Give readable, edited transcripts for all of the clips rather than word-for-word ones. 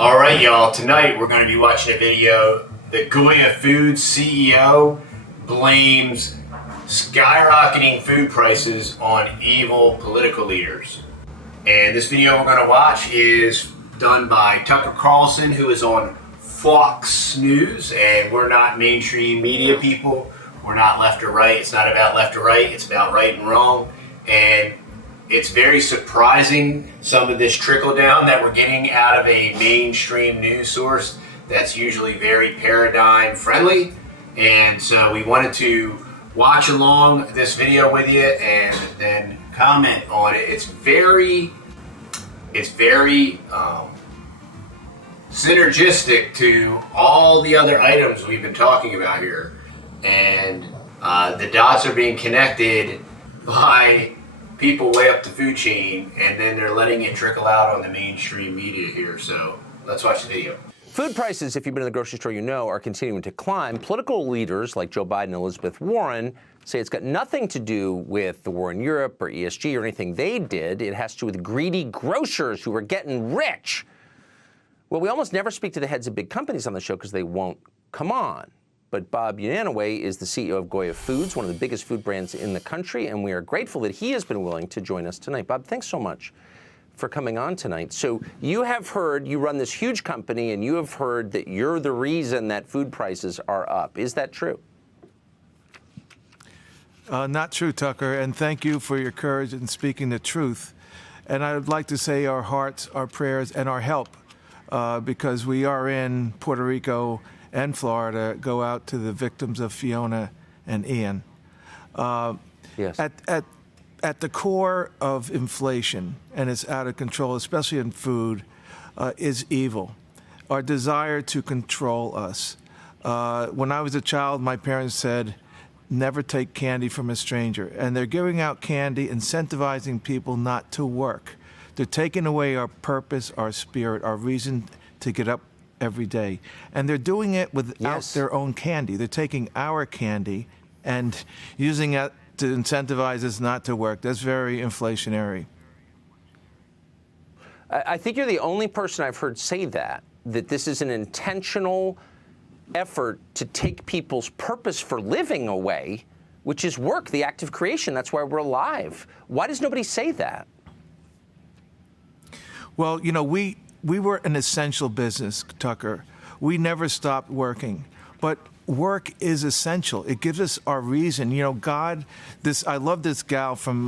All right, y'all. Tonight we're going to be watching a video. The Goya CEO blames skyrocketing food prices on evil political leaders. And this video we're going to watch is done by Tucker Carlson, who is on Fox News. And we're not mainstream media people. We're not left or right. It's not about left or right. It's about right and wrong. And it's very surprising, some of this trickle down that we're getting out of a mainstream news source that's usually very paradigm friendly. And so we wanted to watch along this video with you and then comment on it. It's very synergistic to all the other items we've been talking about here. And the dots are being connected by people way up the food chain, and then they're letting it trickle out on the mainstream media here. So let's watch the video. Food prices, if you've been in the grocery store, you know, are continuing to climb. Political leaders like Joe Biden and Elizabeth Warren say it's got nothing to do with the war in Europe or ESG or anything they did. It has to do with greedy grocers who are getting rich. Well, we almost never speak to the heads of big companies on the show because they won't come on. But Bob Unanaway is the CEO of Goya Foods, one of the biggest food brands in the country, and we are grateful that he has been willing to join us tonight. Bob, thanks so much for coming on tonight. So you have heard, you run this huge company, and you have heard that you're the reason that food prices are up. Is that true? Not true, Tucker, and thank you for your courage in speaking the truth. And I would like to say our hearts, our prayers, and our help, because we are in Puerto Rico and Florida, go out to the victims of Fiona and Ian. Yes. At the core of inflation, and it's out of control, especially in food, is evil. Our desire to control us. When I was a child, my parents said, never take candy from a stranger. And they're giving out candy, incentivizing people not to work. They're taking away our purpose, our spirit, our reason to get up every day. And they're doing it without their own candy. They're taking our candy and using it to incentivize us not to work. That's very inflationary. I think you're the only person I've heard say that this is an intentional effort to take people's purpose for living away, which is work, the act of creation. That's why we're alive. Why does nobody say that? Well, you know, we were an essential business, Tucker. We never stopped working. But work is essential. It gives us our reason. You know, God, I love this gal from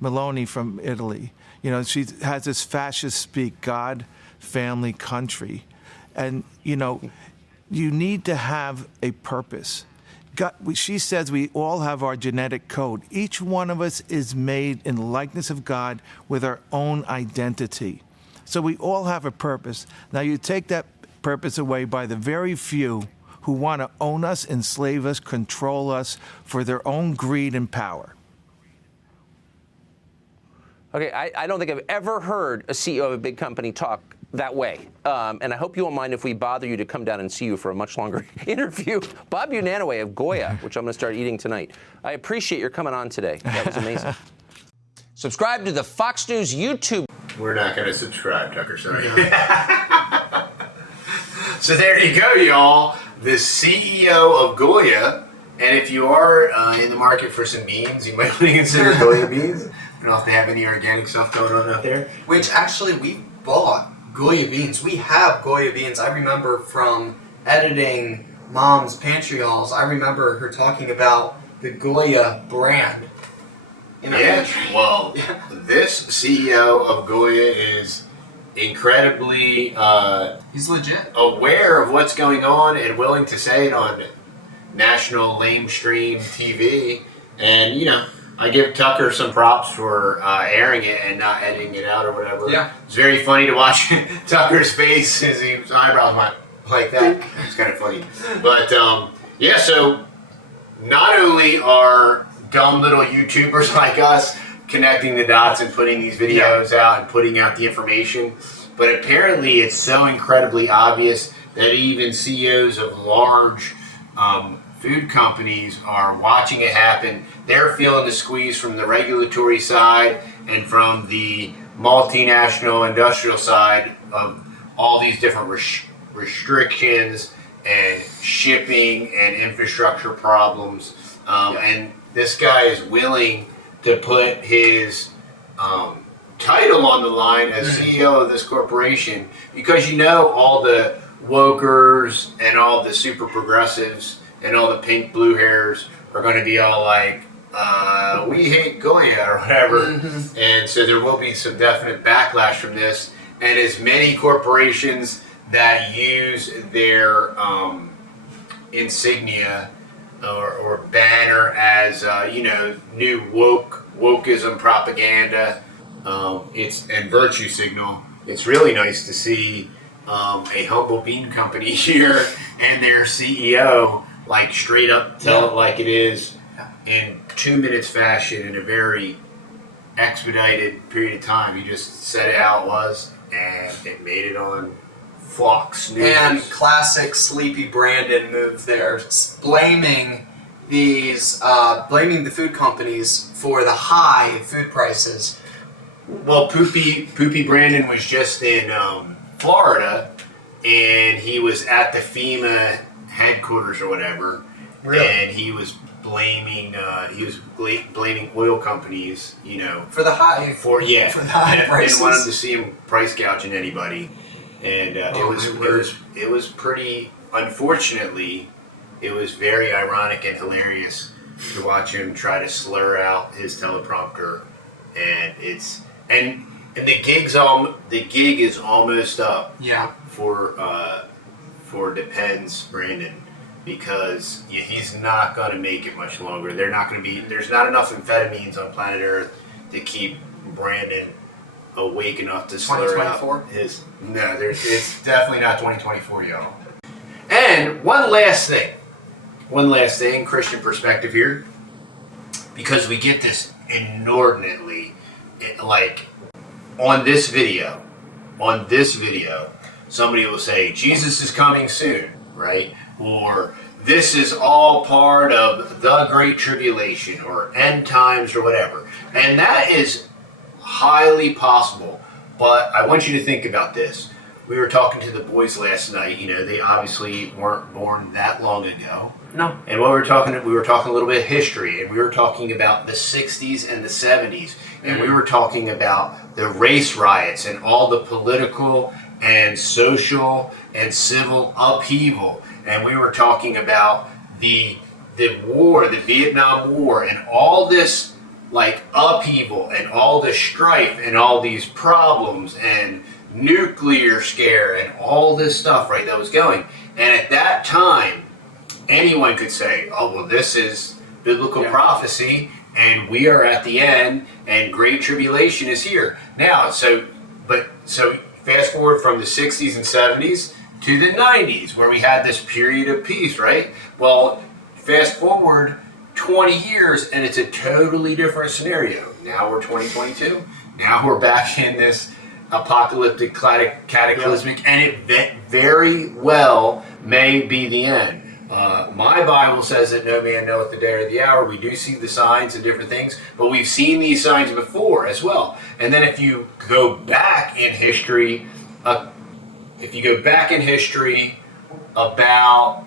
Meloni from Italy. You know, she has this fascist speak, God, family, country. And, you know, you need to have a purpose. She says we all have our genetic code. Each one of us is made in the likeness of God with our own identity. So we all have a purpose. Now you take that purpose away by the very few who want to own us, enslave us, control us for their own greed and power. Okay, I don't think I've ever heard a CEO of a big company talk that way. And I hope you won't mind if we bother you to come down and see you for a much longer interview. Bob Unanaway of Goya, which I'm going to start eating tonight. I appreciate your coming on today. That was amazing. Subscribe to the Fox News YouTube. We're not going to subscribe, Tucker, sorry. So there you go, y'all. The CEO of Goya. And if you are in the market for some beans, you might want to consider Goya beans. I don't know if they have any organic stuff going on out there. Which actually we bought Goya beans. We have Goya beans. I remember from editing Mom's Pantry Hauls, I remember her talking about the Goya brand. Yeah, well, this CEO of Goya is incredibly he's legit aware of what's going on and willing to say it on national lamestream TV. And, you know, I give Tucker some props for airing it and not editing it out or whatever. Yeah. It's very funny to watch Tucker's face as his eyebrows went like that. It's kind of funny. But, yeah, so not only are dumb little YouTubers like us connecting the dots and putting these videos out and putting out the information, but apparently it's so incredibly obvious that even CEOs of large food companies are watching it happen. They're feeling the squeeze from the regulatory side and from the multinational industrial side of all these different restrictions and shipping and infrastructure problems. And this guy is willing to put his title on the line as CEO of this corporation because all the wokers and all the super progressives and all the pink blue hairs are going to be all like, we hate Goya or whatever. And so there will be some definite backlash from this. And as many corporations that use their insignia or banner as new wokeism propaganda, and virtue signal. It's really nice to see a humble bean company here and their CEO like straight up tell it like it is in 2 minutes fashion in a very expedited period of time. He just said it how it was, and it made it on Fox News. And classic Sleepy Brandon move there, blaming the food companies for the high food prices. Well, Poopy Brandon was just in Florida, and he was at the FEMA headquarters or whatever, and he was blaming oil companies, for the high for the high prices. Didn't want him to see him price gouging anybody, and it was pretty. Unfortunately, it was very ironic and hilarious to watch him try to slur out his teleprompter, and the gig is almost up. Yeah. For Depends Brandon, because he's not going to make it much longer. There's not enough amphetamines on planet Earth to keep Brandon awake enough to slur out his. No, it's definitely not 2024, y'all. And one last thing, Christian perspective here, because we get this inordinately, like on this video, somebody will say, Jesus is coming soon, right? Or this is all part of the Great Tribulation or end times or whatever. And that is highly possible. But I want you to think about this. We were talking to the boys last night. They obviously weren't born that long ago. No. And we were talking a little bit of history, and we were talking about the 60s and the 70s, and we were talking about the race riots and all the political and social and civil upheaval, and we were talking about the war, the Vietnam War, and all this like upheaval and all the strife and all these problems and nuclear scare and all this stuff, right, that was going. And at that time, anyone could say, oh, well, this is biblical prophecy, and we are at the end, and Great Tribulation is here. Now, so fast forward from the 60s and 70s to the 90s, where we had this period of peace, right? Well, fast forward 20 years, and it's a totally different scenario. Now we're 2022. Now we're back in this apocalyptic, cataclysmic, and it very well may be the end. My Bible says that no man knoweth the day or the hour. We do see the signs and different things, but we've seen these signs before as well. And then if you go back in history, about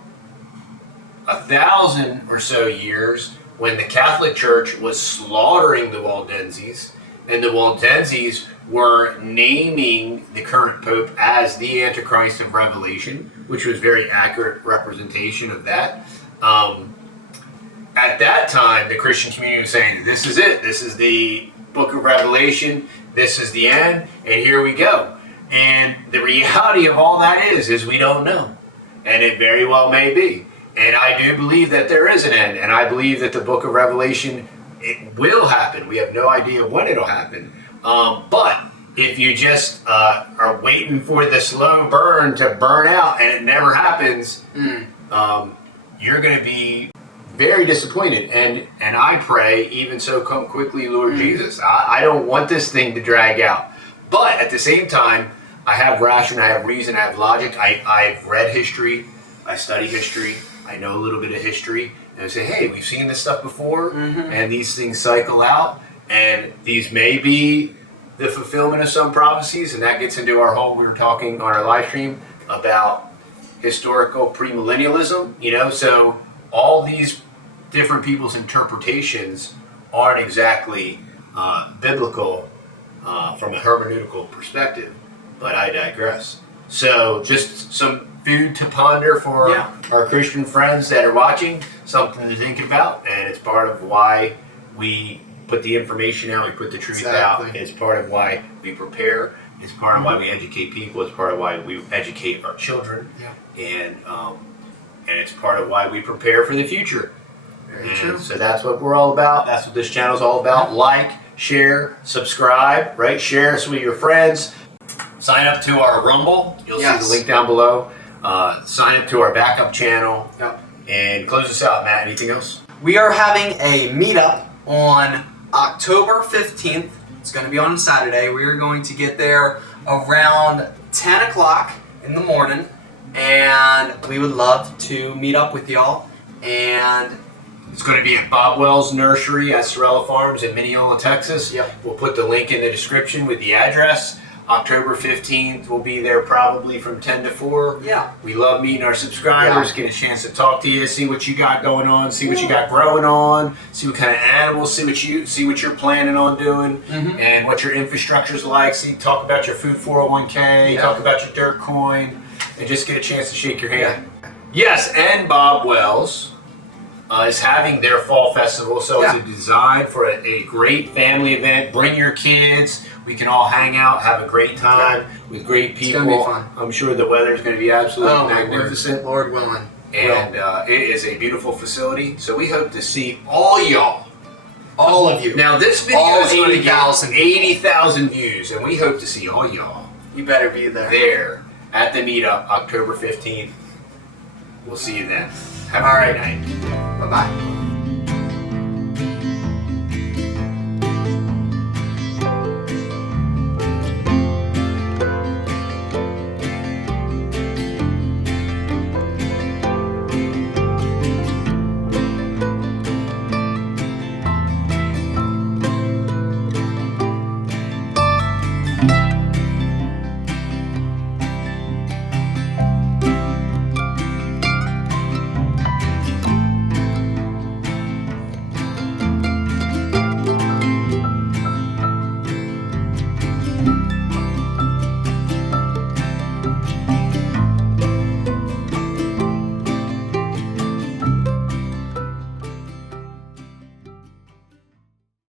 1,000 or so years, when the Catholic Church was slaughtering the Waldenses, and the Waldenses were naming the current Pope as the Antichrist of Revelation, which was very accurate representation of that. At that time, the Christian community was saying, this is it. This is the book of Revelation. This is the end, and here we go. And the reality of all that is we don't know. And it very well may be. And I do believe that there is an end. And I believe that the book of Revelation, it will happen. We have no idea when it'll happen. But if you just are waiting for the slow burn to burn out and it never happens, you're going to be very disappointed. And I pray, even so come quickly, Lord Jesus. I don't want this thing to drag out. But at the same time, I have ration, I have reason, I have logic. I've read history, I study history, I know a little bit of history, and I say, hey, we've seen this stuff before, and these things cycle out, and these may be the fulfillment of some prophecies, and that gets into our whole, we were talking on our live stream about historical premillennialism, you know, so all these different people's interpretations aren't exactly biblical from a hermeneutical perspective, but I digress. So just some food to ponder for our Christian friends that are watching, something to think about, and it's part of why we put the information out, we put the truth out. It's part of why we prepare. It's part of why we educate people. It's part of why we educate our children. And it's part of why we prepare for the future. Very true. So that's what we're all about. That's what this channel is all about. Like, share, subscribe, right? Share us with your friends. Sign up to our Rumble. You'll see the link down below. Sign up to our backup channel. And close us out, Matt. Anything else? We are having a meetup on October 15th. It's going to be on a Saturday. We are going to get there around 10 o'clock in the morning, and we would love to meet up with y'all. And it's going to be at Bob Wells Nursery at Sorella Farms in Mineola, Texas. We'll put the link in the description with the address. October 15th, we'll be there probably from 10 to 4. We love meeting our subscribers, get a chance to talk to you, see what you got going on, see what you got growing on, see what kind of animals, see what you're planning on doing, and what your infrastructure's like. Talk about your food 401k, talk about your dirt coin, and just get a chance to shake your hand. Yes, and Bob Wells is having their fall festival, so it's a design for a great family event. Bring your kids. We can all hang out, have a great time with great people. It's gonna be fun. I'm sure the weather is going to be absolutely magnificent. Lord willing. And it is a beautiful facility, so we hope to see all y'all. All of you. Now this video is going to get 80,000 80,000 views, and we hope to see all y'all. You better be there. There at the meetup, October 15th. We'll see you then. Have a great night. Bye-bye.